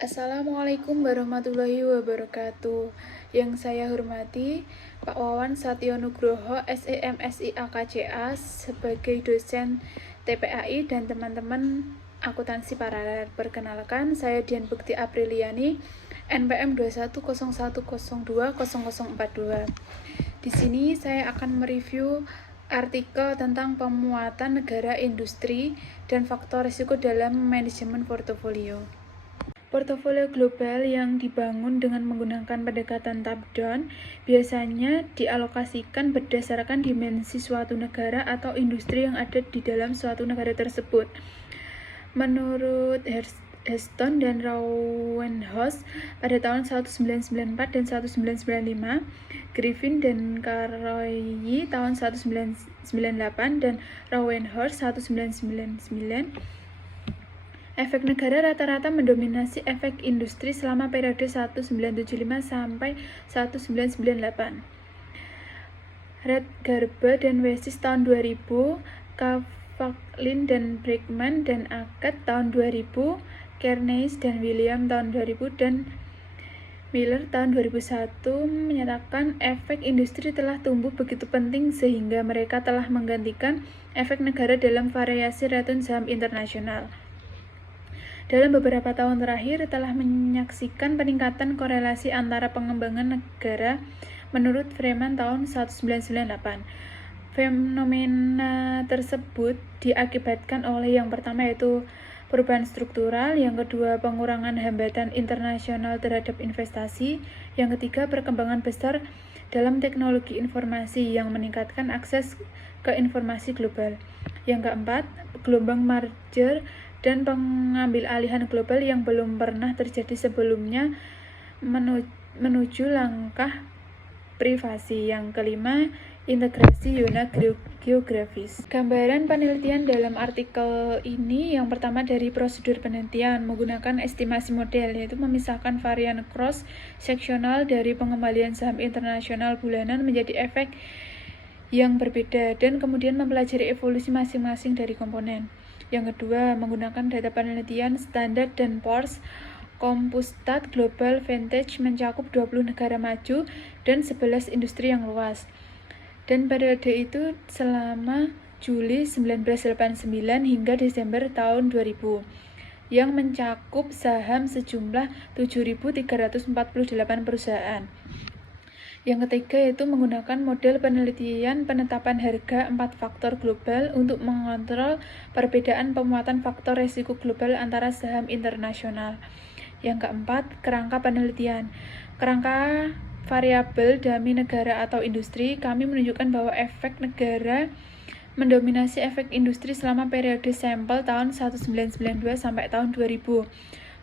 Assalamualaikum warahmatullahi wabarakatuh. Yang saya hormati Pak Wawan Satyo Nugroho, SEMSI AKCA sebagai dosen TPAI dan teman-teman akuntansi paralel. Perkenalkan, saya Dian Bukti Apriliani, NPM 2101020042. Di sini saya akan mereview artikel tentang pemuatan negara industri dan faktor risiko dalam manajemen portofolio. Portofolio global yang dibangun dengan menggunakan pendekatan top-down biasanya dialokasikan berdasarkan dimensi suatu negara atau industri yang ada di dalam suatu negara tersebut. Menurut Heston dan Rauwenhouse pada tahun 1994 dan 1995, Griffin dan Karoyi tahun 1998 dan Rauwenhouse 1999, efek negara rata-rata mendominasi efek industri selama periode 1975 sampai 1998. Redgarber dan Wesis tahun 2000, Kavaklin dan Brickman dan Akat tahun 2000, Kernes dan William tahun 2000, dan Miller tahun 2001 menyatakan efek industri telah tumbuh begitu penting sehingga mereka telah menggantikan efek negara dalam variasi return saham internasional. Dalam beberapa tahun terakhir telah menyaksikan peningkatan korelasi antara pengembangan negara menurut Freeman tahun 1998. Fenomena tersebut diakibatkan oleh yang pertama yaitu perubahan struktural, yang kedua pengurangan hambatan internasional terhadap investasi, yang ketiga perkembangan besar dalam teknologi informasi yang meningkatkan akses ke informasi global, yang keempat gelombang merger dan pengambil alihan global yang belum pernah terjadi sebelumnya menuju langkah privasi, yang kelima integrasi zona geografis. Gambaran penelitian dalam artikel ini yang pertama dari prosedur penelitian menggunakan estimasi model, yaitu memisahkan varian cross seksional dari pengembalian saham internasional bulanan menjadi efek yang berbeda dan kemudian mempelajari evolusi masing-masing dari komponen. Yang kedua, menggunakan data penelitian Standard & Poor's Compustat Global Vantage mencakup 20 negara maju dan 11 industri yang luas. Dan periode itu selama Juli 1989 hingga Desember tahun 2000, yang mencakup saham sejumlah 7.348 perusahaan. Yang ketiga yaitu menggunakan model penelitian penetapan harga 4 faktor global untuk mengontrol perbedaan pemuatan faktor risiko global antara saham internasional. Yang keempat, kerangka penelitian. Kerangka variabel dummy negara atau industri, kami menunjukkan bahwa efek negara mendominasi efek industri selama periode sampel tahun 1992 sampai tahun 2000,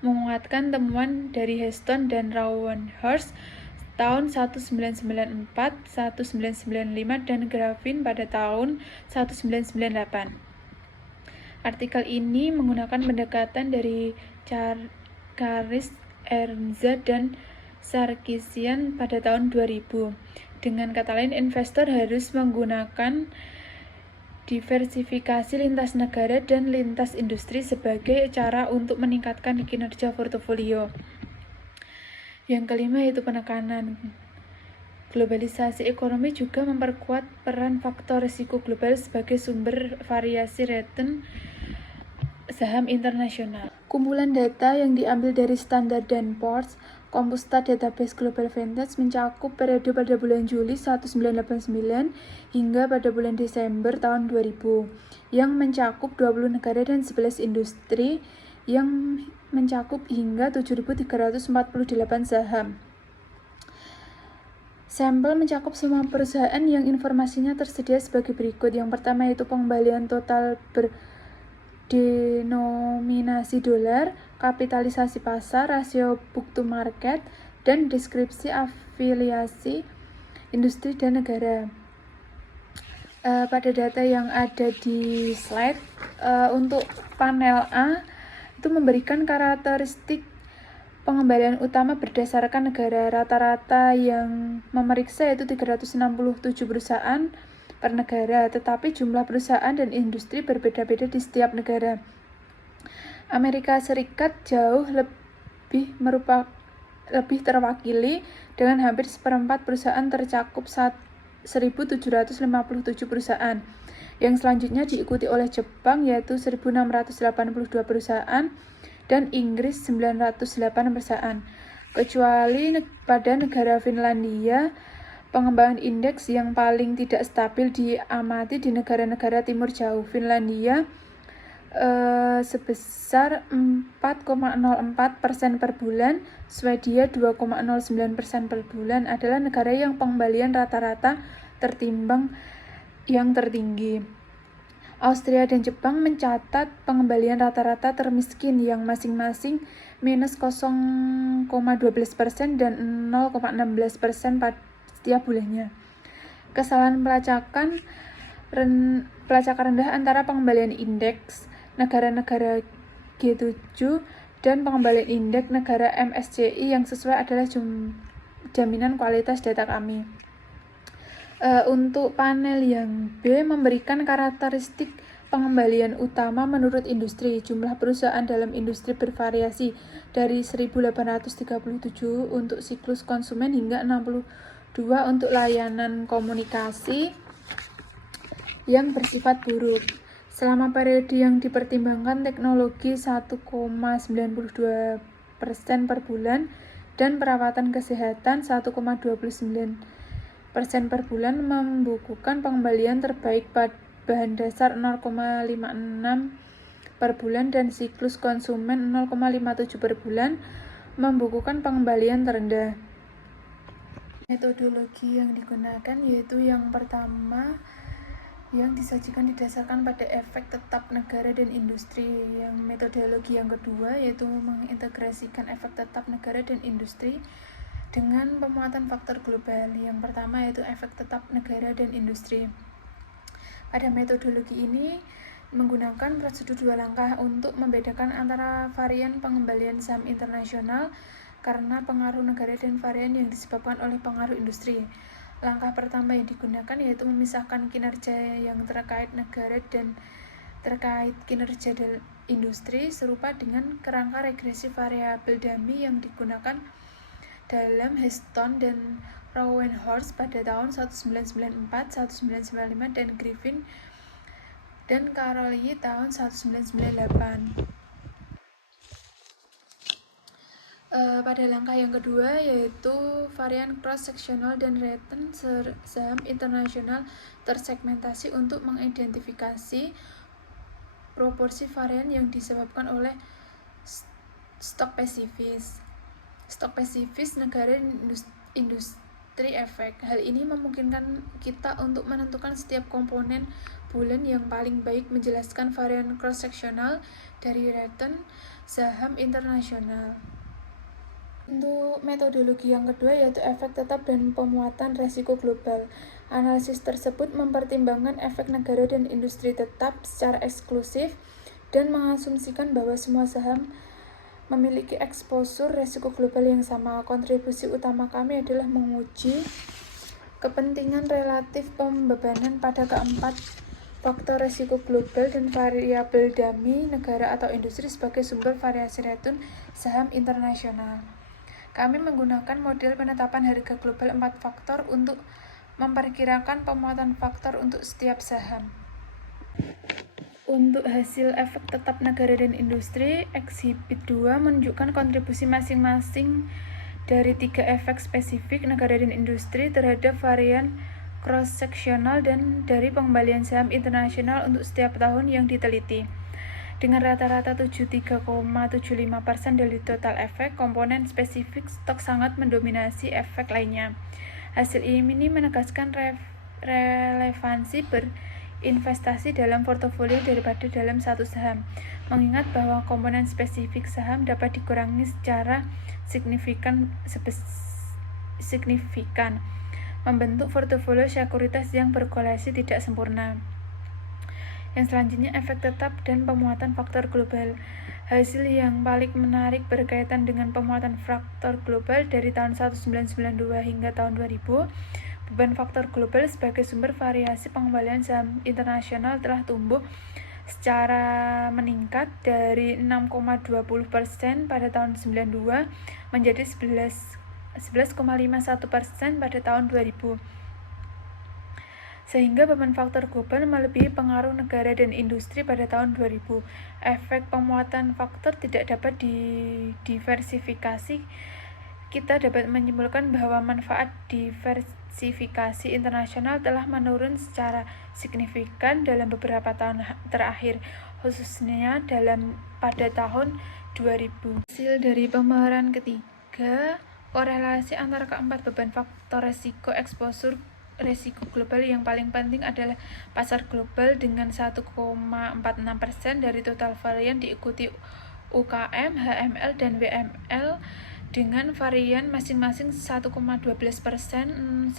menguatkan temuan dari Heston dan Rauwenhouse tahun 1994, 1995, dan Griffin pada tahun 1998. Artikel ini menggunakan pendekatan dari Karis, Ernza, dan Sarkisian pada tahun 2000. Dengan kata lain, investor harus menggunakan diversifikasi lintas negara dan lintas industri sebagai cara untuk meningkatkan kinerja portofolio. Yang kelima yaitu penekanan. Globalisasi ekonomi juga memperkuat peran faktor risiko global sebagai sumber variasi return saham internasional. Kumpulan data yang diambil dari Standard & Poor's Compustat Database Global Vantage mencakup periode pada bulan Juli 1989 hingga pada bulan Desember tahun 2000, yang mencakup 20 negara dan 11 industri, yang mencakup hingga 7.348 saham. Sampel mencakup semua perusahaan yang informasinya tersedia sebagai berikut. Yang pertama yaitu pengembalian total berdenominasi dolar, kapitalisasi pasar, rasio book to market, dan deskripsi afiliasi industri dan negara. Pada data yang ada di slide, untuk panel A itu memberikan karakteristik pengembalian utama berdasarkan negara. Rata-rata yang memeriksa yaitu 367 perusahaan per negara, tetapi jumlah perusahaan dan industri berbeda-beda di setiap negara. Amerika Serikat jauh lebih terwakili dengan hampir seperempat perusahaan tercakup 1.757 perusahaan. Yang selanjutnya diikuti oleh Jepang yaitu 1.682 perusahaan dan Inggris 908 perusahaan. Kecuali pada negara Finlandia, pengembangan indeks yang paling tidak stabil diamati di negara-negara timur jauh. Finlandia sebesar 4,04% per bulan, Swedia 2,09% per bulan adalah negara yang pengembalian rata-rata tertimbang yang tertinggi. Austria dan Jepang mencatat pengembalian rata-rata termiskin yang masing-masing minus 0,12% dan 0,16% setiap bulannya. Kesalahan pelacakan rendah antara pengembalian indeks negara-negara G7 dan pengembalian indeks negara MSCI yang sesuai adalah jaminan kualitas data kami. Untuk panel yang B memberikan karakteristik pengembalian utama menurut industri. Jumlah perusahaan dalam industri bervariasi dari 1.837 untuk siklus konsumen hingga 62 untuk layanan komunikasi yang bersifat buruk. Selama periode yang dipertimbangkan teknologi 1,92% per bulan dan perawatan kesehatan 1,29% per bulan membukukan pengembalian terbaik bahan dasar 0,56 per bulan dan siklus konsumen 0,57 per bulan membukukan pengembalian terendah. Metodologi yang digunakan yaitu yang pertama yang disajikan didasarkan pada efek tetap negara dan industri. Yang metodologi yang kedua yaitu mengintegrasikan efek tetap negara dan industri dengan pemuatan faktor global. Yang pertama yaitu efek tetap negara dan industri. Pada metodologi ini menggunakan prosedur 2 langkah untuk membedakan antara varian pengembalian saham internasional karena pengaruh negara dan varian yang disebabkan oleh pengaruh industri. Langkah pertama yang digunakan yaitu memisahkan kinerja yang terkait negara dan terkait kinerja industri serupa dengan kerangka regresi variabel dummy yang digunakan dalam Heston dan Rouwenhorst pada tahun 1994, 1995 dan Griffin dan Carolyi tahun 1998. Pada langkah yang kedua yaitu varian cross-sectional dan return saham internasional tersegmentasi untuk mengidentifikasi proporsi varian yang disebabkan oleh stok spesifis negara industri efek. Hal ini memungkinkan kita untuk menentukan setiap komponen bulan yang paling baik menjelaskan varian cross-sectional dari return saham internasional. Untuk metodologi yang kedua yaitu efek tetap dan pemuatan resiko global. Analisis tersebut mempertimbangkan efek negara dan industri tetap secara eksklusif dan mengasumsikan bahwa semua saham memiliki eksposur resiko global yang sama. Kontribusi utama kami adalah menguji kepentingan relatif pembebanan pada keempat faktor resiko global dan variabel dummy negara atau industri sebagai sumber variasi return saham internasional. Kami menggunakan model penetapan harga global 4 faktor untuk memperkirakan pemuatan faktor untuk setiap saham. Untuk hasil efek tetap negara dan industri, Exhibit 2 menunjukkan kontribusi masing-masing dari 3 efek spesifik negara dan industri terhadap varian cross-sectional dan dari pengembalian saham internasional untuk setiap tahun yang diteliti. Dengan rata-rata 73,75% dari total efek, komponen spesifik stok sangat mendominasi efek lainnya. Hasil ini menegaskan relevansi berinvestasi dalam portofolio daripada dalam satu saham, mengingat bahwa komponen spesifik saham dapat dikurangi secara signifikan, membentuk portofolio sekuritas yang berkorelasi tidak sempurna. Yang selanjutnya efek tetap dan pemuatan faktor global. Hasil yang paling menarik berkaitan dengan pemuatan faktor global dari tahun 1992 hingga tahun 2000. Beban faktor global sebagai sumber variasi pengembalian saham internasional telah tumbuh secara meningkat dari 6,20% pada tahun 92 menjadi 11,51% pada tahun 2000. Sehingga beban faktor global melebihi pengaruh negara dan industri pada tahun 2000. Efek pemuatan faktor tidak dapat diversifikasi. Kita dapat menyimpulkan bahwa manfaat diversifikasi internasional telah menurun secara signifikan dalam beberapa tahun terakhir, khususnya pada tahun 2000. Hasil dari pemaparan ketiga, korelasi antara keempat beban faktor resiko exposure resiko global yang paling penting adalah pasar global dengan 1,46% dari total varian, diikuti UKM, HML, dan WML dengan varian masing-masing 1,12%, 1,06%,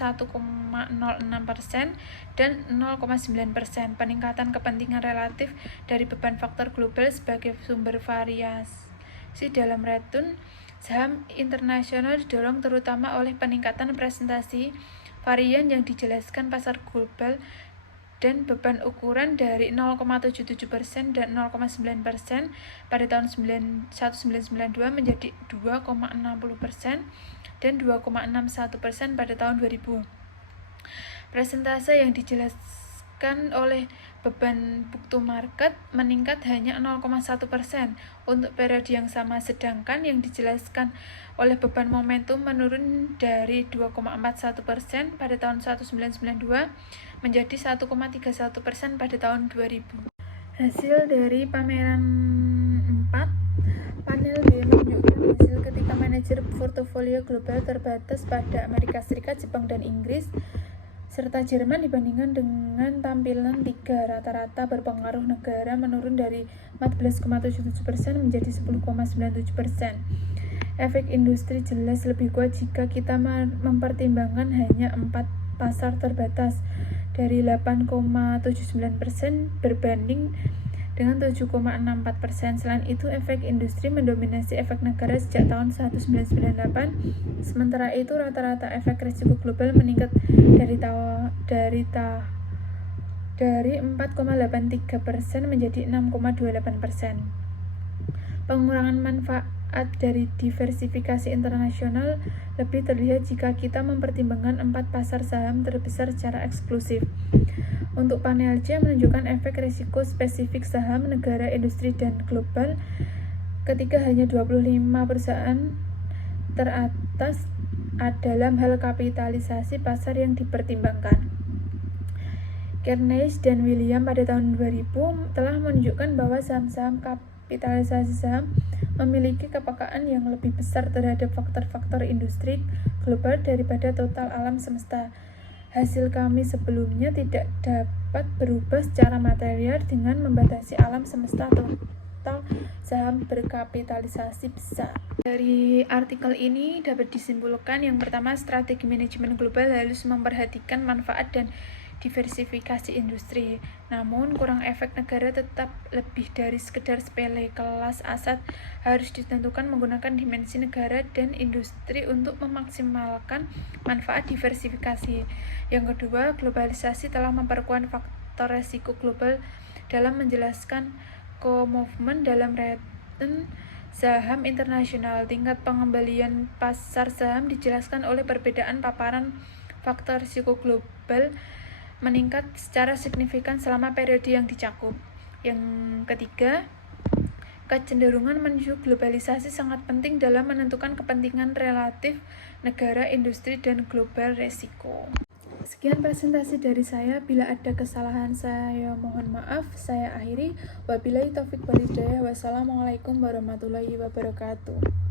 dan 0,9%. Peningkatan kepentingan relatif dari beban faktor global sebagai sumber variasi dalam return saham internasional didorong terutama oleh peningkatan presentasi varian yang dijelaskan pasar global dan beban ukuran dari 0,77% dan 0,9% pada tahun 1992 menjadi 2,60% dan 2,61% pada tahun 2000. Presentase yang dijelaskan oleh beban book to market meningkat hanya 0,1% untuk periode yang sama, sedangkan yang dijelaskan oleh beban momentum menurun dari 2,41% pada tahun 1992 menjadi 1,31% pada tahun 2000. Hasil dari pameran 4, panel B menunjukkan hasil ketika manajer portofolio global terbatas pada Amerika Serikat, Jepang, dan Inggris serta Jerman dibandingkan dengan tampilan 3. Rata-rata berpengaruh negara menurun dari 14,77% menjadi 10,97%. Efek industri jelas lebih kuat jika kita mempertimbangkan hanya 4 pasar terbatas dari 8,79% berbanding dengan 7,64%. Selain itu, efek industri mendominasi efek negara sejak tahun 1998. Sementara itu, rata-rata efek risiko global meningkat dari 4,83% menjadi 6,28%. Pengurangan manfaat dari diversifikasi internasional lebih terlihat jika kita mempertimbangkan 4 pasar saham terbesar secara eksklusif. Untuk panel C menunjukkan efek risiko spesifik saham, negara, industri, dan global ketika hanya 25 perusahaan teratas dalam hal kapitalisasi pasar yang dipertimbangkan. Kearney dan William pada tahun 2000 telah menunjukkan bahwa saham-saham kapitalisasi saham memiliki kepekaan yang lebih besar terhadap faktor-faktor industri global daripada total alam semesta. Hasil kami sebelumnya tidak dapat berubah secara material dengan membatasi alam semesta total saham berkapitalisasi besar. Dari artikel ini dapat disimpulkan yang pertama, strategi manajemen global harus memperhatikan manfaat dan diversifikasi industri. Namun, kurang efek negara tetap lebih dari sekedar sepele. Kelas aset harus ditentukan menggunakan dimensi negara dan industri untuk memaksimalkan manfaat diversifikasi. Yang kedua, globalisasi telah memperkuat faktor resiko global dalam menjelaskan co-movement dalam return saham internasional. Tingkat pengembalian pasar saham dijelaskan oleh perbedaan paparan faktor risiko global meningkat secara signifikan selama periode yang dicakup. Yang ketiga, kecenderungan menuju globalisasi sangat penting dalam menentukan kepentingan relatif negara, industri, dan global resiko. Sekian presentasi dari saya. Bila ada kesalahan saya mohon maaf. Saya akhiri. Wabillahi taufik wal hidayah. Wassalamualaikum warahmatullahi wabarakatuh.